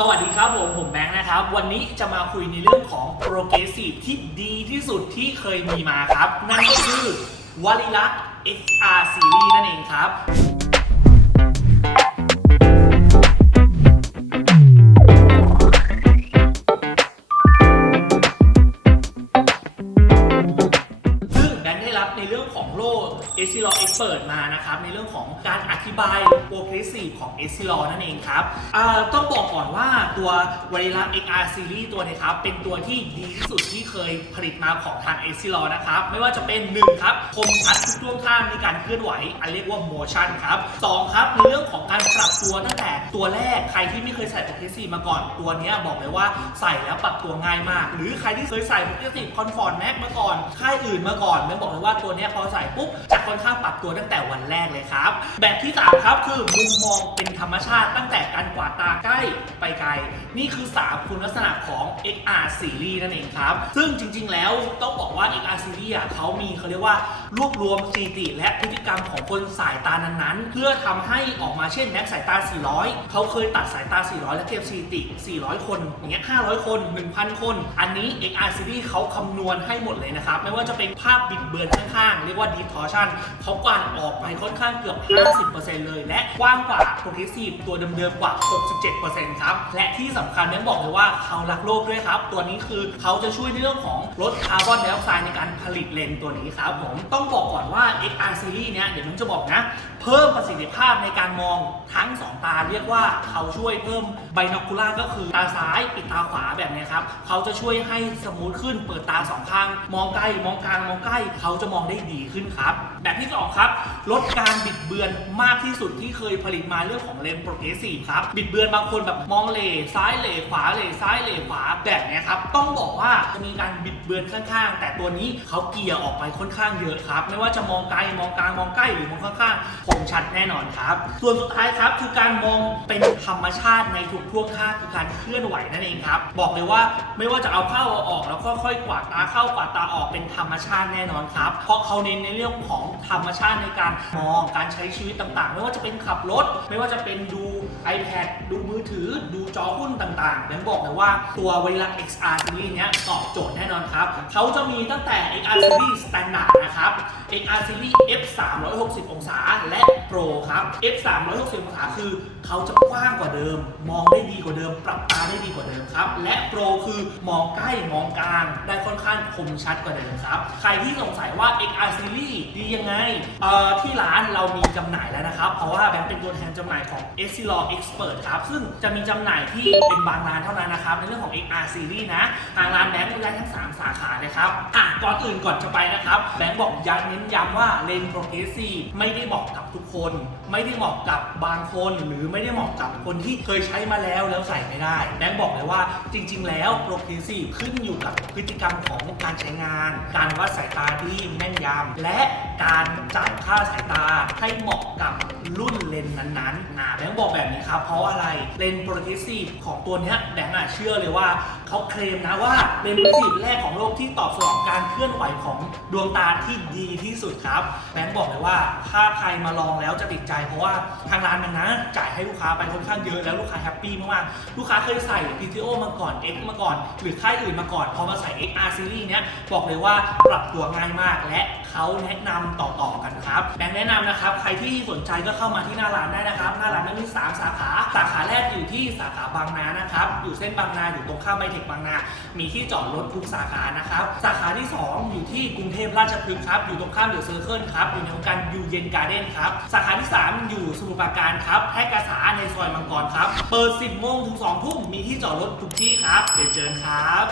สวัสดีครับผมผมแบงค์นะครับ วันนี้จะมาคุยในเรื่องของโปรเกรสซีฟที่ดีที่สุดที่เคยมีมาครับ นั่นก็คือวลิลัก XR Series นั่นเองครับ เปิดมานะครับในเรื่องของการอธิบาย Progressive ของ a c l o นั่นเองครับต้องบอกก่อนว่าตัวว a ริลั XR Series ตัวนี้ครับเป็นตัวที่ดีที่สุดที่เคยผลิตมาของทาง a c l o นะครับไม่ว่าจะเป็น 1 ครับ คมชัดทุกช่วงข้างในการเคลื่อนไหว อันเรียกว่า motion ครับ 2 ครับในเรื่องของการปรับตัวตั้งแต่ตัวแรกใครที่ไม่เคยใส่ Progressive มาก่อนตัวนี้บอกเลยว่าใส่แล้วปรับตัวง่ายมาก หรือใครที่เคยใส่ Progressive Comfort Max มาก่อนค่ายอื่นมาก่อนแม่บอกเลยว่าตัวนี้พอใส่ปุ๊บจะค่อนข้างปรับตัวตั้งแต่วันแรกเลยครับแบบที่3ครับคือมุมมองเป็นธรรมชาติตั้งแต่การกวาดตา ไปไกล นี่คือ 3 คุณลักษณะของ XR Series นั่นเองครับ ซึ่งจริง ๆ แล้วต้องบอกว่า XR Series อะเขามีเขาเรียกว่ารวบรวมสถิติและพฤติกรรมของคนสายตานั้นๆ เพื่อทำให้ออกมาเช่นแม็กสายตา 400 เขาเคยตัดสายตา 400 และเก็บสถิติ 400 คนอย่างเงี้ย500 คน 1,000 คน อันนี้ XR Series เขาคำนวณให้หมดเลยนะครับ ไม่ว่าจะเป็นภาพบิดเบือนข้างๆ เรียกว่า distortion เขากวาดออกไปค่อนข้างเกือบ 50%เลย และกว้างกว่า progressive ตัวเดิมๆกว่า 67%ครับ และที่สำคัญนั้นบอกเลยว่าเขารักโลกด้วยครับ ตัวนี้คือเขาจะช่วยในเรื่องของลดคาร์บอนไดออกไซด์ในการผลิตเลนส์ตัวนี้ครับผมต้องบอกก่อนว่า XR series เนี้ยเดี๋ยวผมจะบอกนะ เพิ่มประสิทธิภาพในการมองทั้ง 2 ตาเรียกว่าเขาช่วยเพิ่มไบนอคูล่าก็คือตาซ้ายปิดตาขวาแบบนี้ครับเขาจะช่วยให้สมูทขึ้นเปิดตาสองข้าง มองใกล้มองกลางมองใกล้เขาจะมองได้ดีขึ้นครับ แบบที่สองครับ ลดการบิดเบือนมากที่สุดที่เคยผลิตมาเรื่องของเลนส์โปรเกรสซีฟครับบิดเบือนบางคนนแบบมองเลซ้ายเลขวาเลซ้ายเลขวาแบบเนี้ยครับ ต้องบอกว่าจะมีการบิดเบือนข้างๆ แต่ตัวนี้เขาเกียร์ออกไปค่อนข้างเยอะครับ ไม่ว่าจะมองไกลมองกลางมองใกล้หรือมองข้างๆคมชัดแน่นอนครับ ส่วนสุดท้ายครับคือการมองเป็นธรรมชาติในทุกท่วงท่าคือการเคลื่อนไหวนั่นเองครับ บอกเลยว่าไม่ว่าจะเอาเข้าเอาออกแล้วก็ค่อยๆกวาดตาเข้ากวาดตาออกเป็นธรรมชาติแน่นอนครับ เพราะเขาเน้นในเรื่องของธรรมชาติในการมองการใช้ชีวิตต่างๆ ไม่ว่าจะเป็นขับรถ ไม่ว่าจะเป็นดู iPad ดูมือถือดูจอหุ้นต่างๆผมบอกเลยว่าตัวเวลา XR Series เนี้ยตอบโจทย์แน่นอนครับ เขาจะมีตั้งแต่ XR Series Standard นะครับ XR Series F 360 องศา และ Pro ครับ F 360 องศาคือเขาจะกว้างกว่าเดิม มองได้ดีกว่าเดิม ปรับตาได้ดีกว่าเดิมครับ และ Pro คือมองใกล้มองกลาง ได้ค่อนข้างคมชัดกว่าเดิมครับ ใครที่สงสัยว่า XR Series ดียังไงเอ่อที่ร้านเรามีจำหน่ายแล้วนะครับ เพราะว่าแบงค์เป็นตัวแทนจำหน่ายของ e s i l o Expert ครับ ซึ่งจะมีจำหน่ายที่เป็นบางร้านเท่านั้นนะครับ ในเรื่องของ XR Series นะ ทางร้านแบงค์มีได้ทั้ง 3 สาขาเลยครับอะก่อนอื่นก่อนจะไปนะครับ แบงค์บอกย้ำเน้นย้ำว่าเลนส์ Progressive ไม่ได้เหมาะกับทุกคน ไม่ได้เหมาะกับบางคน หรือไม่ได้เหมาะกับคนที่เคยใช้มาแล้วแล้วใส่ไม่ได้ แบงค์บอกเลยว่าจริง ๆ แล้ว Progressive ขึ้นอยู่กับพฤติกรรมของการใช้งาน การวัดสายตาที่แม่นยำและการจ่ายค่าสายตาให้เหมาะกับรุ่นเลนส์นั้นๆนะแบงค์บอกแบบนี้ครับเพราะอะไรเลนส์ Progressive ของตัวนี้แบงค์อะเชื่อเลยว่าเขาเคลมนะว่าเลนส์ Progressive แรกของโลกที่ตอบสนองการเคลื่อนไหวของดวงตาที่ดีที่สุดครับแบงค์บอกเลยว่าถ้าใครมาลองแล้วจะติดใจเพราะว่าทางร้านมันนะจ่ายให้ลูกค้าไปค่อนข้างเยอะแล้วลูกค้าแฮปปี้มากๆลูกค้าเคยใส่ PTO มาก่อน X มาก่อน หรือค่ายอื่นมาก่อนพอมาใส่ XR Series เนี้ยบอกเลยว่าปรับตัวง่ายมากและเขาแนะนำต่อๆกันครับแบงค์แนะนำนะครับใครที่สนใจก็เข้ามาที่หน้าร้านได้นะครับหน้าร้านนั้นมี3สาขาสาขาแรกอยู่ที่สาขาบางนานะครับ อยู่เส้นบางนาอยู่ตรงข้ามไบเทคบางนา มีที่จอดรถทุกสาขานะครับ สาขาที่ 2 อยู่ที่กรุงเทพราชพฤกษ์ครับ อยู่ตรงข้ามเดอะเซอร์เคิลครับ อยู่ในโครงการยูเย็นการ์เด้นครับ สาขาที่ 3 อยู่สมุทรปราการครับแพร่กษาในซอยมังกรครับ เปิด 10โมงถึง2ทุ่ม มีที่จอดรถทุกที่ครับ เดี๋ยวเจอครับ